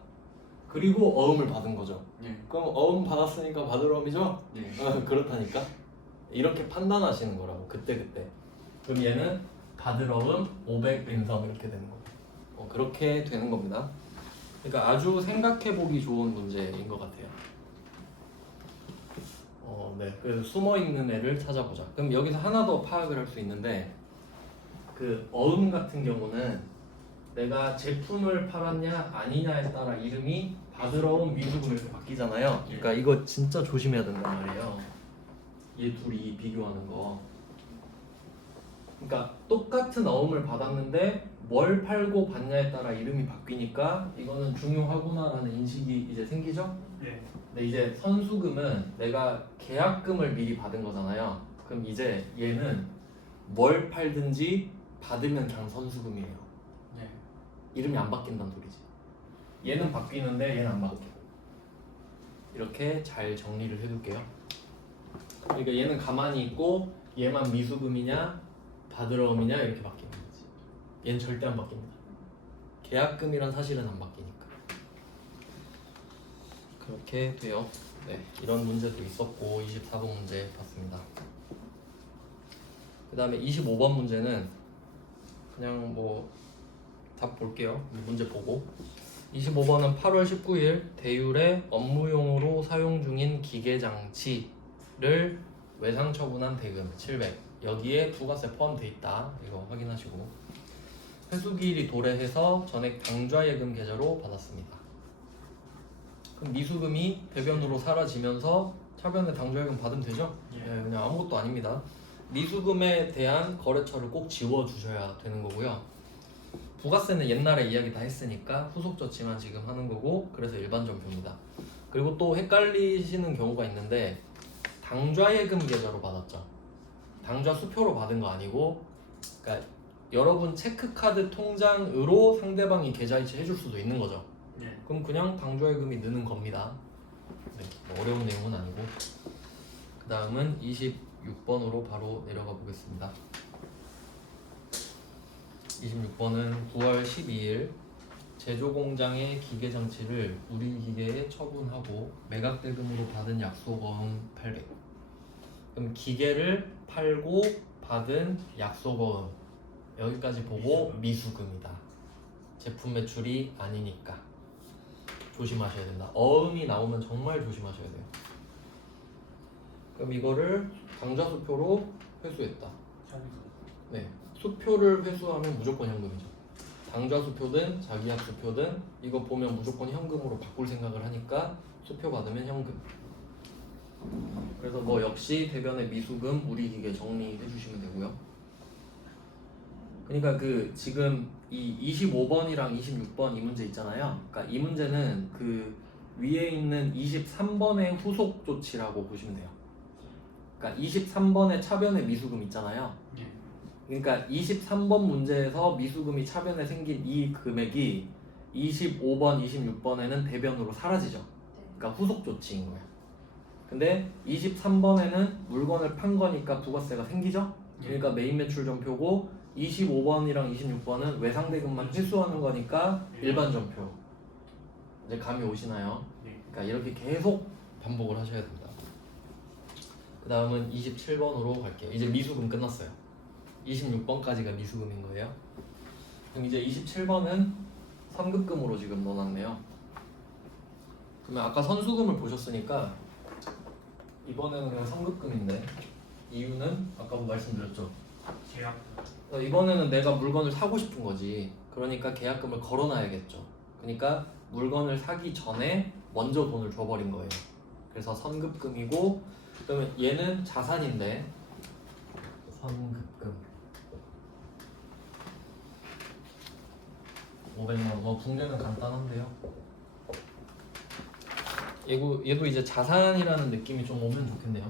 그리고 어음을 받은 거죠. 네. 그럼 어음 받았으니까 받을 어음이죠? 네. 그렇다니까. 이렇게 판단하시는 거라고. 그때. 그럼 얘는 받을 어음 500 인성 이렇게 되는 거예요. 그렇게 되는 겁니다. 그러니까 아주 생각해보기 좋은 문제인 것 같아요. 네. 그래서 숨어있는 애를 찾아보자. 그럼 여기서 하나 더 파악을 할 수 있는데 그 어음 같은 경우는 내가 제품을 팔았냐 아니냐에 따라 이름이 받을 어음 미수금 이렇게 바뀌잖아요. 그러니까 이거 진짜 조심해야 된단 말이에요. 얘 둘이 비교하는 거. 그러니까 똑같은 어음을 받았는데 뭘 팔고 받냐에 따라 이름이 바뀌니까 이거는 중요하구나라는 인식이 이제 생기죠? 네. 근데 이제 선수금은 내가 계약금을 미리 받은 거잖아요. 그럼 이제 얘는 뭘 팔든지 받으면 그냥 선수금이에요. 네. 이름이 안 바뀐다는 소리지. 얘는 바뀌는데 얘는 안 바뀌어. 이렇게 잘 정리를 해둘게요. 그러니까 얘는 가만히 있고 얘만 미수금이냐 받을 어음이냐 이렇게 바뀌는 거지. 얘는 절대 안 바뀝니다. 계약금이란 사실은 안 바뀌니까. 그렇게 돼요. 네, 이런 문제도 있었고 24번 문제 봤습니다. 그 다음에 25번 문제는 그냥 뭐 답 볼게요. 문제 보고 25번은 8월 19일 대율에 업무용으로 사용 중인 기계장치를 외상 처분한 대금 700 여기에 부가세 포함돼 있다. 이거 확인하시고 회수기일이 도래해서 전액 당좌예금 계좌로 받았습니다. 그럼 미수금이 대변으로 사라지면서 차변에 당좌예금 받으면 되죠? 예. 네, 그냥 아무것도 아닙니다. 미수금에 대한 거래처를 꼭 지워주셔야 되는 거고요. 부가세는 옛날에 이야기 다 했으니까 후속 조치만 지금 하는 거고 그래서 일반 전표입니다. 그리고 또 헷갈리시는 경우가 있는데 당좌예금 계좌로 받았죠. 당좌 수표로 받은 거 아니고 그러니까 여러분 체크카드 통장으로 상대방이 계좌이체 해줄 수도 있는 거죠. 네. 그럼 그냥 당좌예금이 느는 겁니다. 네, 뭐 어려운 내용은 아니고. 그 다음은 26번으로 바로 내려가 보겠습니다. 26번은 9월 12일 제조공장의 기계장치를 우리 기계에 처분하고 매각대금으로 받은 약속어음 800. 그럼 기계를 팔고 받은 약속어음 여기까지 보고 미수금이다. 제품 매출이 아니니까 조심하셔야 된다. 어음이 나오면 정말 조심하셔야 돼요. 그럼 이거를 당좌수표로 회수했다. 네, 수표를 회수하면 무조건 현금이죠. 당좌수표든 자기약수표든 이거 보면 무조건 현금으로 바꿀 생각을 하니까 수표 받으면 현금. 그래서 뭐 역시 대변의 미수금 우리 기계 정리해 주시면 되고요. 그러니까 그 지금 이 25번이랑 26번 이 문제 있잖아요. 그러니까 이 문제는 그 위에 있는 23번의 후속 조치라고 보시면 돼요. 그러니까 23번의 차변의 미수금 있잖아요. 네. 그러니까 23번 문제에서 미수금이 차변에 생긴 이 금액이 25번, 26번에는 대변으로 사라지죠. 그러니까 후속 조치인 거야. 근데 23번에는 물건을 판 거니까 부가세가 생기죠? 그러니까 메인 매출 전표고 25번이랑 26번은 외상대금만 회수하는 거니까 일반 전표. 이제 감이 오시나요? 네. 그러니까 이렇게 계속 반복을 하셔야 됩니다. 그 다음은 27번으로 갈게요. 이제 미수금 끝났어요. 26번까지가 미수금인 거예요. 그럼 이제 27번은 선급금으로 지금 넣어놨네요. 그러면 아까 선수금을 보셨으니까 이번에는 그냥 선급금인데 이유는 아까 말씀드렸죠. 계약. 이번에는 내가 물건을 사고 싶은 거지. 그러니까 계약금을 걸어놔야겠죠. 그러니까 물건을 사기 전에 먼저 돈을 줘버린 거예요. 그래서 선급금이고, 그러면 얘는 자산인데 선급금 500만 원. 붕괴는 간단한데요. 얘도 이제 자산이라는 느낌이 좀 오면 좋겠네요.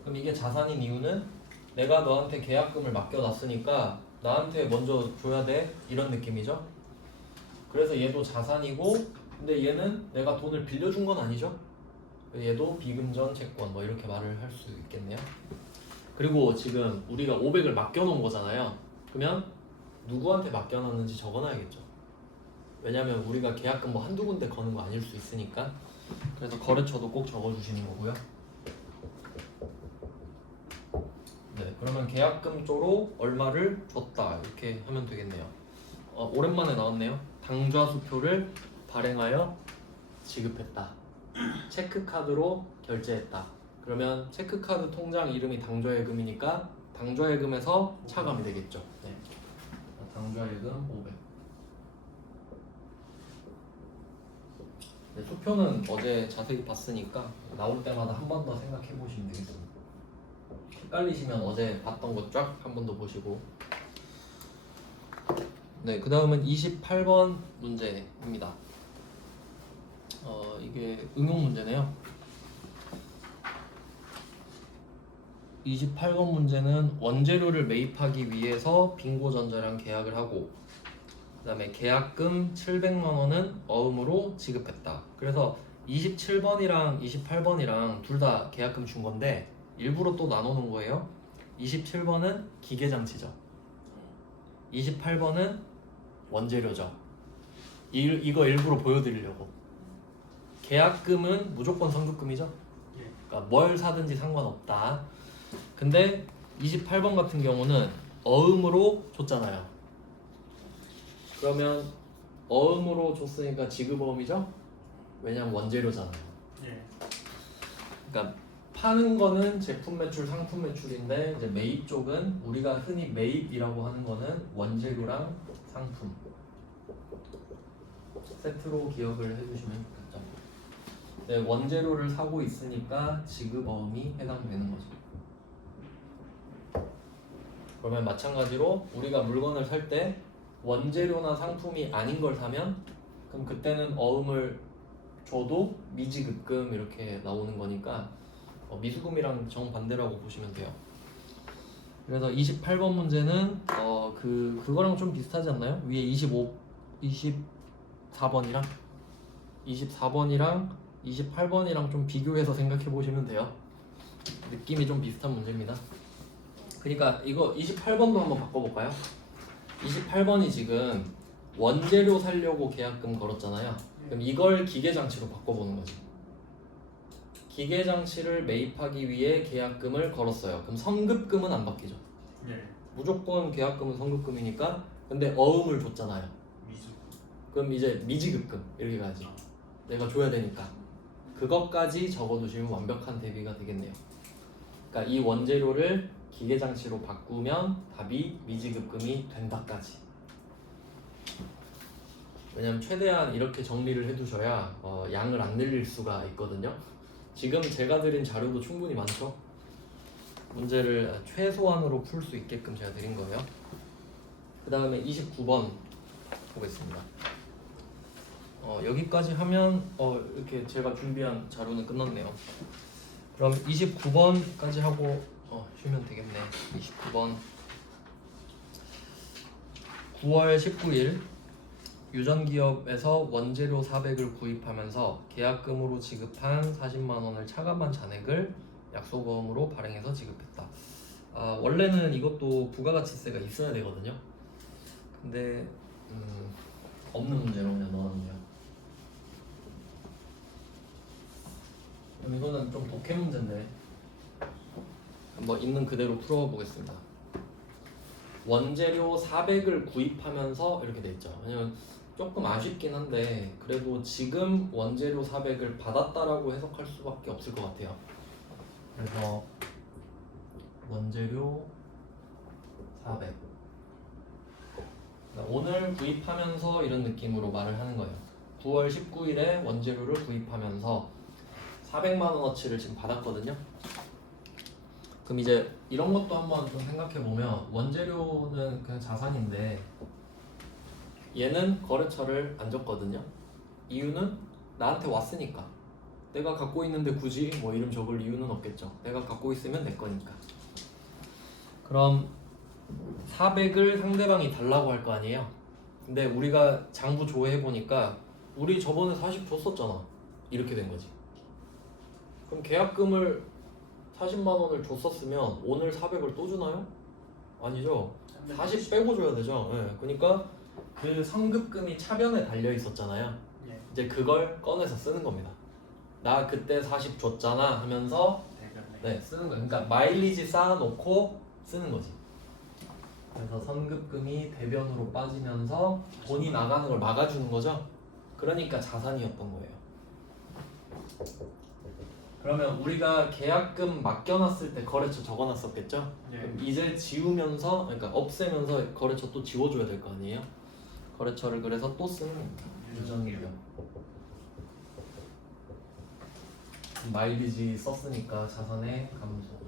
그럼 이게 자산인 이유는 내가 너한테 계약금을 맡겨놨으니까 나한테 먼저 줘야 돼, 이런 느낌이죠. 그래서 얘도 자산이고, 근데 얘는 내가 돈을 빌려준 건 아니죠. 얘도 비금전 채권 뭐 이렇게 말을 할 수 있겠네요. 그리고 지금 우리가 500을 맡겨놓은 거잖아요. 그러면 누구한테 맡겨놨는지 적어놔야겠죠. 왜냐면 우리가 계약금 뭐 한두 군데 거는 거 아닐 수 있으니까. 그래서 거래처도 꼭 적어주시는 거고요. 네, 그러면 계약금 쪽으로 얼마를 줬다 이렇게 하면 되겠네요. 오랜만에 나왔네요. 당좌수표를 발행하여 지급했다. 체크카드로 결제했다. 그러면 체크카드 통장 이름이 당좌예금이니까 당좌예금에서 차감이 되겠죠. 네. 당좌예금 500. 네, 수표는 어제 자세히 봤으니까 나올 때마다 한 번 더 생각해 보시면 되겠습니다. 헷갈리시면 어제 봤던 거 쫙 한 번 더 보시고. 네, 그 다음은 28번 문제입니다. 이게 응용 문제네요. 28번 문제는 원재료를 매입하기 위해서 빙고전자랑 계약을 하고, 그 다음에 계약금 700만 원은 어음으로 지급했다. 그래서 27번이랑 28번이랑 둘 다 계약금 준 건데 일부러 또 나눠놓은 거예요. 27번은 기계장치죠. 28번은 원재료죠. 이거 일부러 보여드리려고. 계약금은 무조건 선급금이죠. 그러니까 뭘 사든지 상관없다. 근데 28번 같은 경우는 어음으로 줬잖아요. 그러면 어음으로 줬으니까 지급어음이죠? 왜냐면 원재료잖아요. 그러니까 파는 거는 제품 매출, 상품 매출인데 이제 매입 쪽은 우리가 흔히 매입이라고 하는 거는 원재료랑 상품 세트로 기억을 해주시면 좋겠죠. 네, 원재료를 사고 있으니까 지급어음이 해당되는 거죠. 그러면 마찬가지로 우리가 물건을 살 때 원재료나 상품이 아닌 걸 사면 그럼 그때는 어음을 줘도 미지급금 이렇게 나오는 거니까 미수금이랑 정반대라고 보시면 돼요. 그래서 28번 문제는 그거랑 좀 비슷하지 않나요? 위에 24번이랑 28번이랑 좀 비교해서 생각해 보시면 돼요. 느낌이 좀 비슷한 문제입니다. 그러니까 이거 28번도 한번 바꿔볼까요? 28번이 지금 원재료 살려고 계약금 걸었잖아요. 그럼 이걸 기계장치로 바꿔보는 거지. 기계장치를 매입하기 위해 계약금을 걸었어요. 그럼 선급금은 안 바뀌죠. 무조건 계약금은 선급금이니까. 근데 어음을 줬잖아요. 그럼 이제 미지급금 이렇게 가야지. 내가 줘야 되니까. 그것까지 적어두시면 완벽한 대비가 되겠네요. 그러니까 이 원재료를 기계장치로 바꾸면 답이 미지급금이 된다까지. 왜냐면 최대한 이렇게 정리를 해두셔야 양을 안 늘릴 수가 있거든요. 지금 제가 드린 자료도 충분히 많죠. 문제를 최소한으로 풀 수 있게끔 제가 드린 거예요. 그 다음에 29번 보겠습니다. 여기까지 하면 이렇게 제가 준비한 자료는 끝났네요. 그럼 29번까지 하고 쉬면 되겠네. 29번 9월 19일 유전기업에서 원재료 400을 구입하면서 계약금으로 지급한 40만 원을 차감한 잔액을 약속금으로 발행해서 지급했다. 원래는 이것도 부가가치세가 있어야 되거든요. 근데 없는 문제로 그냥 넣었네요. 그럼 이거는 좀 독해 문제인데 한번 있는 그대로 풀어보겠습니다. 원재료 400을 구입하면서 이렇게 돼 있죠. 왜냐면 조금 아쉽긴 한데 그래도 지금 원재료 400을 받았다라고 해석할 수밖에 없을 것 같아요. 그래서 원재료 400 오늘 구입하면서 이런 느낌으로 말을 하는 거예요. 9월 19일에 원재료를 구입하면서 400만 원어치를 지금 받았거든요. 그럼 이제 이런 것도 한번 좀 생각해 보면 원재료는 그냥 자산인데 얘는 거래처를 안 줬거든요. 이유는 나한테 왔으니까. 내가 갖고 있는데 굳이 뭐 이름 적을 이유는 없겠죠. 내가 갖고 있으면 내 거니까. 그럼 400을 상대방이 달라고 할 거 아니에요. 근데 우리가 장부 조회해 보니까 우리 저번에 40 줬었잖아. 이렇게 된 거지. 그럼 계약금을 40만 원을 줬었으면 오늘 400을 또 주나요? 아니죠. 40 빼고 줘야 되죠. 네. 그러니까 그 성급금이 차변에 달려 있었잖아요. 예. 이제 그걸 꺼내서 쓰는 겁니다. 나 그때 40 줬잖아 하면서 네, 쓰는 거예요. 그러니까 마일리지 쌓아놓고 쓰는 거지. 그래서 선급금이 대변으로 빠지면서 돈이 나가는 걸 막아주는 거죠. 그러니까 자산이었던 거예요. 그러면 우리가 계약금 맡겨놨을 때 거래처 적어놨었겠죠? 예. 그럼 이제 지우면서, 그러니까 없애면서 거래처 또 지워줘야 될 거 아니에요? 거래처를 그래서 또 쓰는 겁니다. 유전기요. 마일리지 썼으니까 자산의 감소.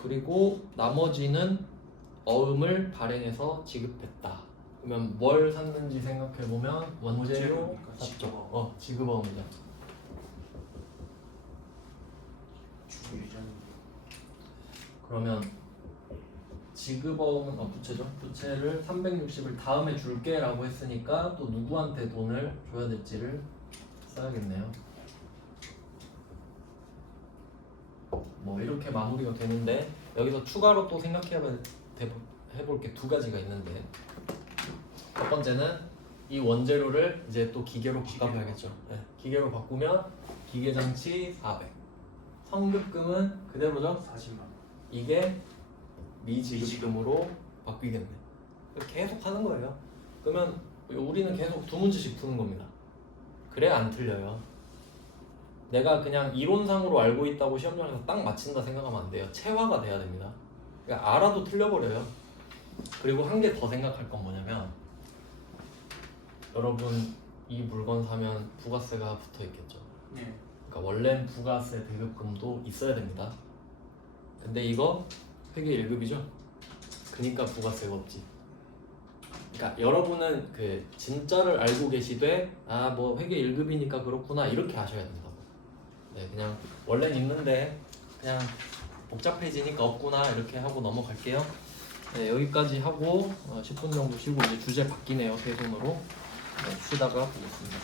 그리고 나머지는 어음을 발행해서 지급했다. 그러면 뭘 샀는지 생각해보면 원재료 샀죠. 지급어음이죠. 주거 유전. 그러면 지급어음은 부채죠. 부채를 360을 다음에 줄게 라고 했으니까 또 누구한테 돈을 줘야 될지를 써야겠네요. 뭐 이렇게 마무리가 되는데 여기서 추가로 또 해볼 게 두 가지가 있는데 첫 번째는 이 원재료를 이제 또 기계로 바꿔봐야겠죠. 네, 기계로 바꾸면 기계장치 400 성급금은 그대로죠. 40만. 이게 미지급금으로 바뀌겠네. 계속 하는 거예요. 그러면 우리는 계속 두 문제씩 푸는 겁니다. 그래야 안 틀려요. 내가 그냥 이론상으로 알고 있다고 시험장에서 딱 맞힌다 생각하면 안 돼요. 체화가 돼야 됩니다. 그러니까 알아도 틀려버려요. 그리고 한 개 더 생각할 건 뭐냐면 여러분 이 물건 사면 부가세가 붙어 있겠죠. 네. 그러니까 원래는 부가세 대급금도 있어야 됩니다. 근데 이거 회계 1급이죠. 그러니까 부가세가 없지. 그러니까 여러분은 그 진짜를 알고 계시되 뭐 회계 1급이니까 그렇구나 이렇게 하셔야 된다고. 네, 그냥 원래는 있는데 그냥 복잡해지니까 없구나 이렇게 하고 넘어갈게요. 네, 여기까지 하고 10분 정도 쉬고 이제 주제 바뀌네요. 세 손으로. 네, 쉬다가 보겠습니다.